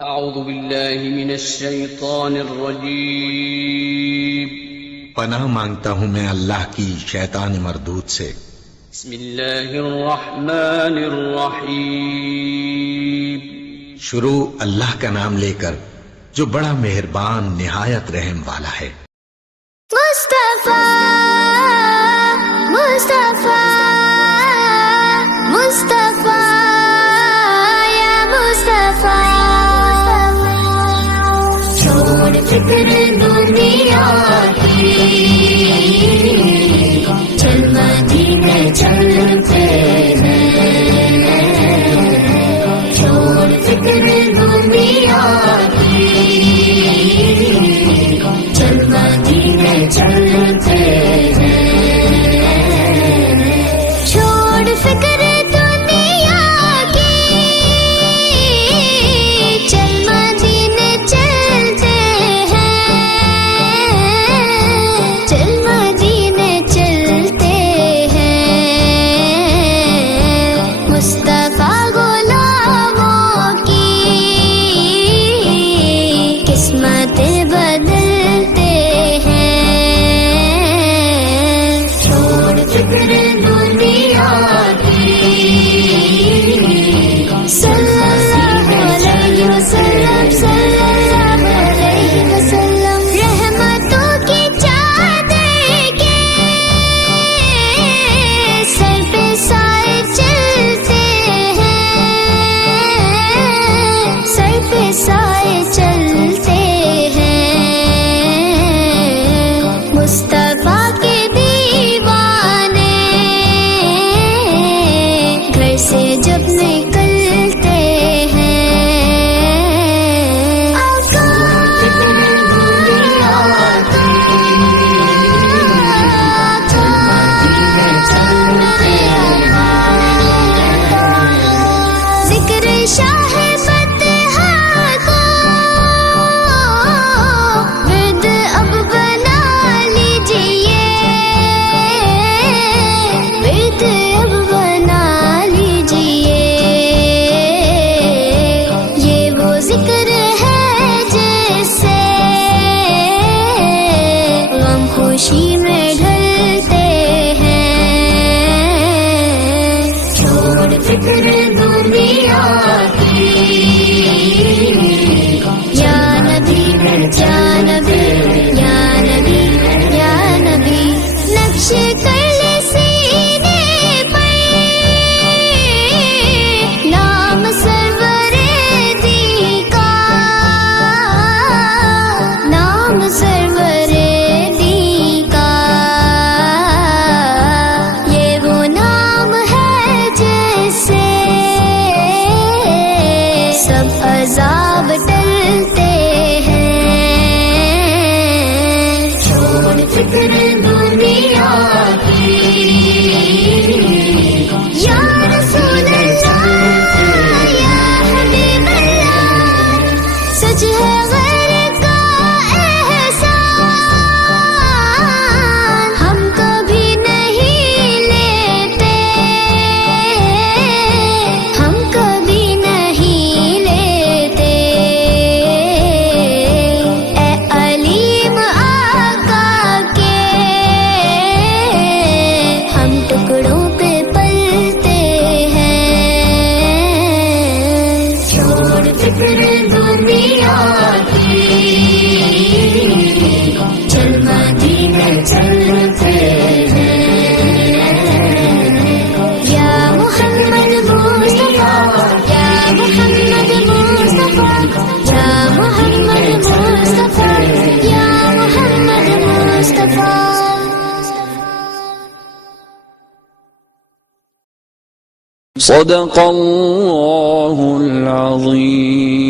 अऊज़ु बिल्लाहि मिनश शैतानिर रजीम। पनाह मांगता हूँ मैं अल्लाह की शैतान मरदूद से। बिस्मिल्लाहिर रहमानिर रहीम। शुरू अल्लाह का नाम लेकर जो बड़ा मेहरबान निहायत रहम वाला है। मुस्तफा मुस्तफा मुस्तफा या मुस्तफा, छोड़ फिक्र दुनिया की, चल मदीने चलते हैं। छोड़ फिक्र दुनिया की, चल मदीने चलते हैं। छोड़ फिक्र दुनिया की, चल मदीने चलते हैं। चल मदीने चलते हैं। मुस्तफा गुलामों की किस्मत बदलते हैं। छोड़ फिक्र दुनिया की, सल्लल्लाहु अलैहि वसल्लम सल्लल्लाहु अलैहि वसल्लम, रहमतों की चादर के सर पे साए चलते हैं। सर पे साए चलते हैं। मुस्तफा के दीवाने घर से जब निकलते हैं। आका जिक्र शाह फतहा को विद अब बना लीजिए। विद अब बना लीजिए। ये वो जिक्र है जिससे गम खुशी में ढलते हैं। छोड़ फिक्र दुनिया की, या नबी या नबी या नबी या नबी, नक्श कर ले सीने पर नाम सरवरे दी का। नाम सरवरे दी का, ये वो नाम है जिससे सब अज़ाब टलते हैं। छोड़ फिक्र दुनिया की, या रसूल अल्लाह या हबीब अल्लाह, सच है गैर का एहसान हम कभी नहीं लेते। हम कभी नहीं लेते। ए अलीम आका के हम टुकड़ों पे पलते हैं। छोड़ फिक्र दुनिया की, चल मदीने चलते हैं। या मोहम्मद मुस्तफा, या मोहम्मद मुस्तफा, या मोहम्मद मुस्तफा, या मोहम्मद मुस्तफा। सदक़ल्लाहुल अज़ीम।